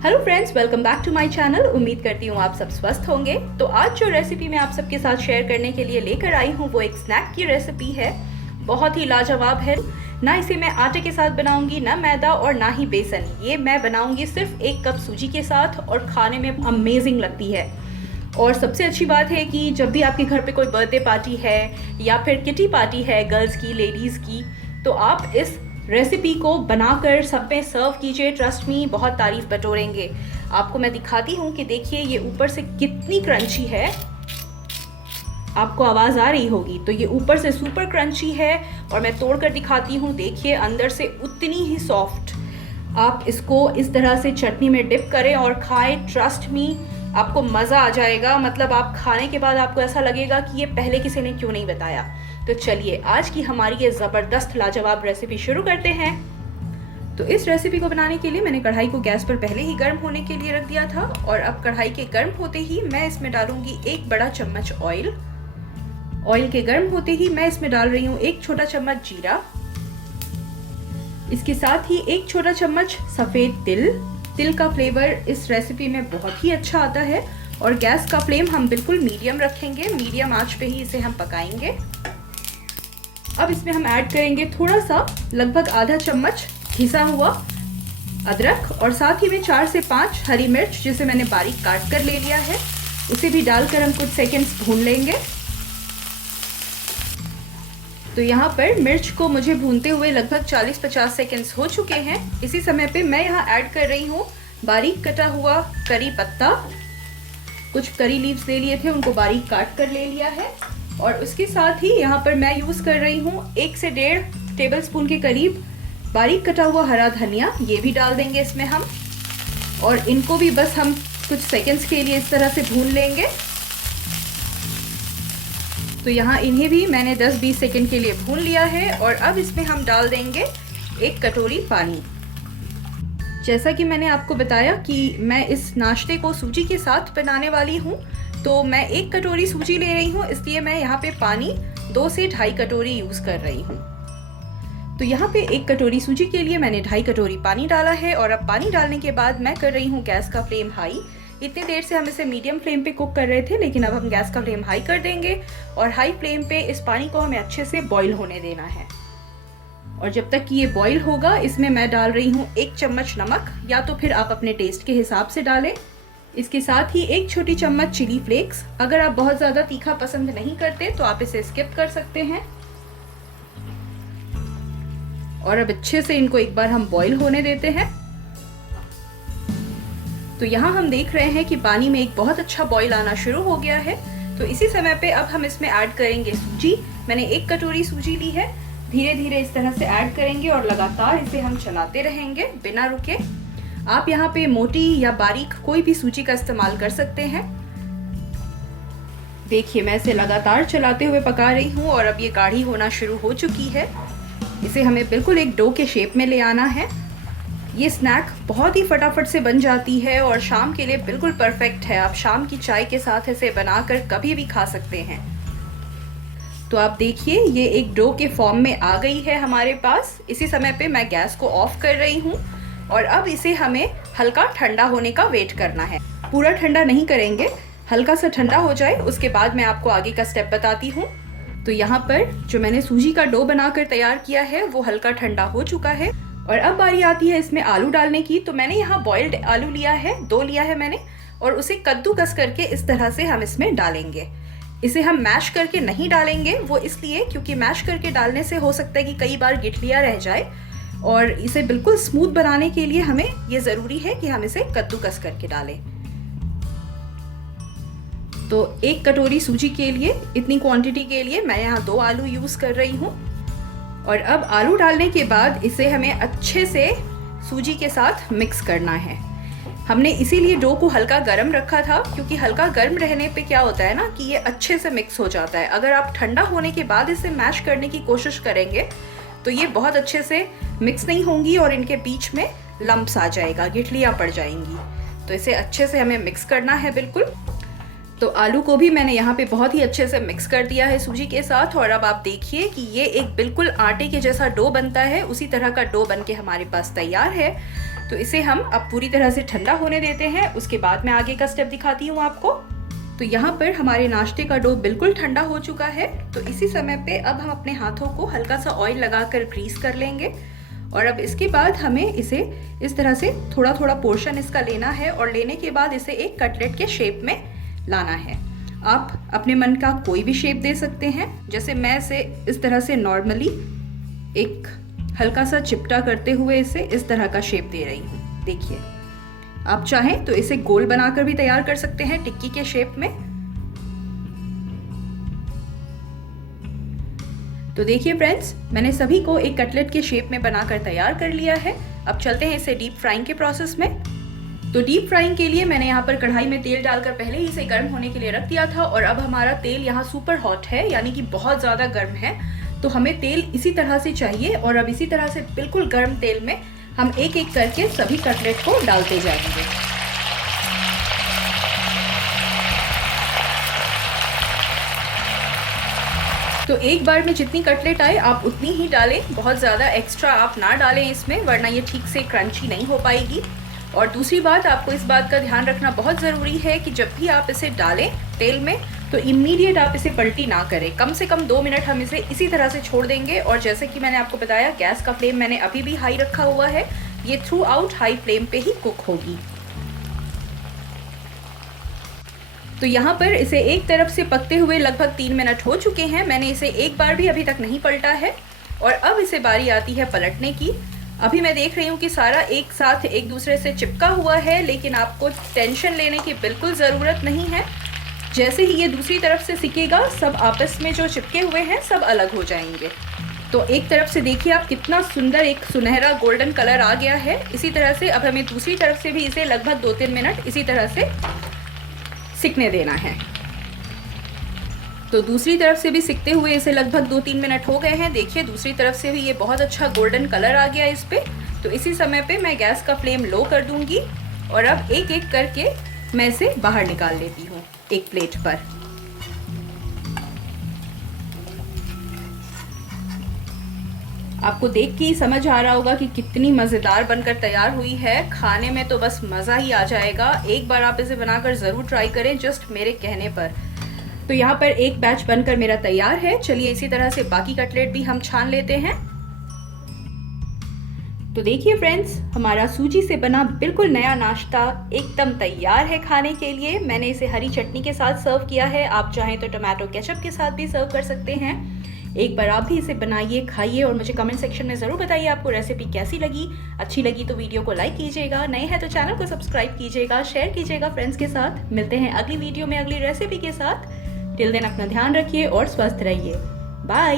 Hello friends, welcome back to my channel. उम्मीद करती हूँ आप सब स्वस्थ होंगे। तो आज जो रेसिपी मैं आप सबके साथ शेयर करने के लिए लेकर आई हूँ वो एक स्नैक की रेसिपी है। बहुत ही लाजवाब है। ना इसे मैं आटे के साथ बनाऊंगी, ना मैदा और ना ही बेसन। ये मैं बनाऊंगी सिर्फ 1 कप सूजी के साथ और खाने में अमेजिंग लगती है। और सबसे अच्छी बात है कि जब भी आपके घर पे कोई बर्थडे पार्टी है या फिर किटी पार्टी है गर्ल्स की, लेडीज़ की, तो आप इस रेसिपी को बनाकर सब में सर्व कीजिए। ट्रस्ट मी, बहुत तारीफ बटोरेंगे। आपको मैं दिखाती हूँ कि देखिए ये ऊपर से कितनी क्रंची है। आपको आवाज़ आ रही होगी। तो ये ऊपर से सुपर क्रंची है और मैं तोड़ कर दिखाती हूँ। देखिए अंदर से उतनी ही सॉफ्ट। आप इसको इस तरह से चटनी में डिप करें और खाएं। ट्रस्ट मी, आपको मज़ा आ जाएगा। मतलब आप खाने के बाद आपको ऐसा लगेगा कि ये पहले किसी ने क्यों नहीं बताया। तो चलिए आज की हमारी ये ज़बरदस्त लाजवाब रेसिपी शुरू करते हैं। तो इस रेसिपी को बनाने के लिए मैंने कढ़ाई को गैस पर पहले ही गर्म होने के लिए रख दिया था और अब कढ़ाई के गर्म होते ही मैं इसमें डालूंगी 1 बड़ा चम्मच ऑयल। ऑयल के गर्म होते ही मैं इसमें डाल रही हूँ 1 छोटा चम्मच जीरा। इसके साथ ही 1 छोटा चम्मच सफ़ेद तिल। तिल का फ्लेवर इस रेसिपी में बहुत ही अच्छा आता है। और गैस का फ्लेम हम बिल्कुल मीडियम रखेंगे। मीडियम आंच पे ही इसे हम पकाएंगे। अब इसमें हम ऐड करेंगे थोड़ा सा, लगभग आधा चम्मच घिसा हुआ अदरक और साथ ही में 4 से 5 हरी मिर्च जिसे मैंने बारीक काट कर ले लिया है। उसे भी डालकर हम कुछ सेकंड्स भून लेंगे। तो यहाँ पर मिर्च को मुझे भूनते हुए लगभग 40-50 सेकंड्स हो चुके हैं। इसी समय पे मैं यहाँ ऐड कर रही हूँ बारीक कटा हुआ करी पत्ता। कुछ करी लीव्स ले लिए थे, उनको बारीक काट कर ले लिया है। और उसके साथ ही यहाँ पर मैं यूज़ कर रही हूँ 1 से 1.5 टेबलस्पून के करीब बारीक कटा हुआ हरा धनिया। ये भी डाल देंगे इसमें हम और इनको भी बस हम कुछ सेकंड्स के लिए इस तरह से भून लेंगे। तो यहाँ इन्हें भी मैंने 10-20 सेकंड के लिए भून लिया है और अब इसमें हम डाल देंगे 1 कटोरी पानी। जैसा कि मैंने आपको बताया कि मैं इस नाश्ते को सूजी के साथ बनाने वाली हूँ, तो मैं 1 कटोरी सूजी ले रही हूँ, इसलिए मैं यहाँ पे पानी 2 से 2.5 कटोरी यूज़ कर रही हूँ। तो यहाँ पे 1 कटोरी सूजी के लिए मैंने 2.5 कटोरी पानी डाला है। और अब पानी डालने के बाद मैं कर रही हूँ गैस का फ्लेम हाई। इतनी देर से हम इसे मीडियम फ्लेम पे कुक कर रहे थे, लेकिन अब हम गैस का फ्लेम हाई कर देंगे और हाई फ्लेम पे इस पानी को हमें अच्छे से बॉईल होने देना है। और जब तक कि ये बॉईल होगा, इसमें मैं डाल रही हूँ 1 चम्मच नमक, या तो फिर आप अपने टेस्ट के हिसाब से डालें। इसके साथ ही 1 छोटी चम्मच चिली फ्लेक्स। अगर आप बहुत ज़्यादा तीखा पसंद नहीं करते तो आप इसे स्किप कर सकते हैं। और अब अच्छे से इनको एक बार हम बॉईल होने देते हैं। तो यहाँ हम देख रहे हैं कि पानी में एक बहुत अच्छा बॉईल आना शुरू हो गया है। तो इसी समय पे अब हम इसमें ऐड करेंगे सूजी। मैंने 1 कटोरी सूजी ली है। धीरे धीरे इस तरह से ऐड करेंगे और लगातार इसे हम चलाते रहेंगे बिना रुके। आप यहाँ पे मोटी या बारीक कोई भी सूजी का इस्तेमाल कर सकते हैं। देखिए मैं इसे लगातार चलाते हुए पका रही हूँ और अब ये गाढ़ी होना शुरू हो चुकी है। इसे हमें बिल्कुल एक डो के शेप में ले आना है। ये स्नैक बहुत ही फटाफट से बन जाती है और शाम के लिए बिल्कुल परफेक्ट है। आप शाम की चाय के साथ इसे बनाकर कभी भी खा सकते हैं। तो आप देखिए ये एक डो के फॉर्म में आ गई है हमारे पास। इसी समय पे मैं गैस को ऑफ कर रही हूँ और अब इसे हमें हल्का ठंडा होने का वेट करना है। पूरा ठंडा नहीं करेंगे, हल्का सा ठंडा हो जाए उसके बाद मैं आपको आगे का स्टेप बताती हूँ। तो यहाँ पर जो मैंने सूजी का डो बनाकर तैयार किया है वो हल्का ठंडा हो चुका है। और अब बारी आती है इसमें आलू डालने की। तो मैंने यहाँ बॉइल्ड आलू लिया है, 2 लिया है मैंने, और उसे कद्दूकस करके इस तरह से हम इसमें डालेंगे। इसे हम मैश करके नहीं डालेंगे, वो इसलिए क्योंकि मैश करके डालने से हो सकता है कि कई बार गिठलियाँ रह जाए। और इसे बिल्कुल स्मूथ बनाने के लिए हमें ये ज़रूरी है कि हम इसे कद्दूकस करके डालें। तो 1 कटोरी सूजी के लिए, इतनी क्वांटिटी के लिए मैं यहाँ 2 आलू यूज़ कर रही हूँ। और अब आलू डालने के बाद इसे हमें अच्छे से सूजी के साथ मिक्स करना है। हमने इसीलिए डो को हल्का गर्म रखा था, क्योंकि हल्का गर्म रहने पे क्या होता है ना कि ये अच्छे से मिक्स हो जाता है। अगर आप ठंडा होने के बाद इसे मैश करने की कोशिश करेंगे तो ये बहुत अच्छे से मिक्स नहीं होंगी और इनके बीच में लम्प्स आ जाएगा, गिठलियाँ पड़ जाएंगी। तो इसे अच्छे से हमें मिक्स करना है बिल्कुल। तो आलू को भी मैंने यहाँ पे बहुत ही अच्छे से मिक्स कर दिया है सूजी के साथ। और अब आप देखिए कि ये एक बिल्कुल आटे के जैसा डो बनता है, उसी तरह का डो बन के हमारे पास तैयार है। तो इसे हम अब पूरी तरह से ठंडा होने देते हैं, उसके बाद मैं आगे का स्टेप दिखाती हूँ आपको। तो यहाँ पर हमारे नाश्ते का डो बिल्कुल ठंडा हो चुका है। तो इसी समय पे अब हम अपने हाथों को हल्का सा ऑयल लगाकर ग्रीस कर लेंगे और अब इसके बाद हमें इसे इस तरह से थोड़ा थोड़ा पोर्शन इसका लेना है और लेने के बाद इसे एक कटलेट के शेप में लाना है। आप अपने मन का कोई भी शेप दे सकते हैं, जैसे मैं इसे इस तरह से नॉर्मली एक हल्का सा चिपटा करते हुए इसे इस तरह का शेप दे रही हूँ। देखिए, आप चाहें तो इसे गोल बनाकर भी तैयार कर सकते हैं टिक्की के शेप में। तो देखिए फ्रेंड्स, मैंने सभी को एक कटलेट के शेप में बनाकर तैयार कर लिया है। अब चलते हैं इसे डीप फ्राइंग के प्रोसेस में। तो डीप फ्राइंग के लिए मैंने यहाँ पर कढ़ाई में तेल डालकर पहले ही इसे गर्म होने के लिए रख दिया था और अब हमारा तेल यहाँ सुपर हॉट है, यानी कि बहुत ज़्यादा गर्म है। तो हमें तेल इसी तरह से चाहिए और अब इसी तरह से बिल्कुल गर्म तेल में हम एक एक करके सभी कटलेट को डालते जाएंगे। तो एक बार में जितनी कटलेट आए आप उतनी ही डालें, बहुत ज़्यादा एक्स्ट्रा आप ना डालें इसमें, वरना ये ठीक से क्रंची नहीं हो पाएगी। और दूसरी बात, आपको इस बात का ध्यान रखना बहुत ज़रूरी है कि जब भी आप इसे डालें तेल में तो इमीडिएट आप इसे पलटी ना करें। कम से कम 2 मिनट हम इसे इसी तरह से छोड़ देंगे। और जैसे कि मैंने आपको बताया, गैस का फ्लेम मैंने अभी भी हाई रखा हुआ है, ये थ्रू आउट हाई फ्लेम पे ही कुक होगी। तो यहाँ पर इसे एक तरफ से पकते हुए लगभग 3 मिनट हो चुके हैं। मैंने इसे एक बार भी अभी तक नहीं पलटा है और अब इसे बारी आती है पलटने की। अभी मैं देख रही हूँ कि सारा एक साथ एक दूसरे से चिपका हुआ है, लेकिन आपको टेंशन लेने की बिल्कुल ज़रूरत नहीं है। जैसे ही ये दूसरी तरफ से सिकेगा, सब आपस में जो चिपके हुए हैं सब अलग हो जाएंगे। तो एक तरफ से देखिए आप, कितना सुंदर एक सुनहरा गोल्डन कलर आ गया है। इसी तरह से अब हमें दूसरी तरफ से भी इसे लगभग 2-3 मिनट इसी तरह से सिकने देना है। तो दूसरी तरफ से भी सिकते हुए इसे लगभग 2-3 मिनट हो गए हैं। देखिए, दूसरी तरफ से भी ये बहुत अच्छा गोल्डन कलर आ गया इस पे। तो इसी समय पे मैं गैस का फ्लेम लो कर दूंगी और अब एक एक करके मैं इसे बाहर निकाल लेती हूँ एक प्लेट पर। आपको देख के ही समझ आ रहा होगा कि कितनी मज़ेदार बनकर तैयार हुई है। खाने में तो बस मज़ा ही आ जाएगा। एक बार आप इसे बनाकर ज़रूर ट्राई करें, जस्ट मेरे कहने पर। तो यहाँ पर एक बैच बनकर मेरा तैयार है। चलिए इसी तरह से बाकी कटलेट भी हम छान लेते हैं। तो देखिए फ्रेंड्स, हमारा सूजी से बना बिल्कुल नया नाश्ता एकदम तैयार है खाने के लिए। मैंने इसे हरी चटनी के साथ सर्व किया है। आप चाहें तो टमाटो केचप के साथ भी सर्व कर सकते हैं। एक बार आप भी इसे बनाइए, खाइए और मुझे कमेंट सेक्शन में ज़रूर बताइए आपको रेसिपी कैसी लगी। अच्छी लगी तो वीडियो को लाइक कीजिएगा, नए हैं तो चैनल को सब्सक्राइब कीजिएगा, शेयर कीजिएगा फ्रेंड्स के साथ। मिलते हैं अगली वीडियो में अगली रेसिपी के साथ। टिल देन अपना ध्यान रखिए और स्वस्थ रहिए। बाय।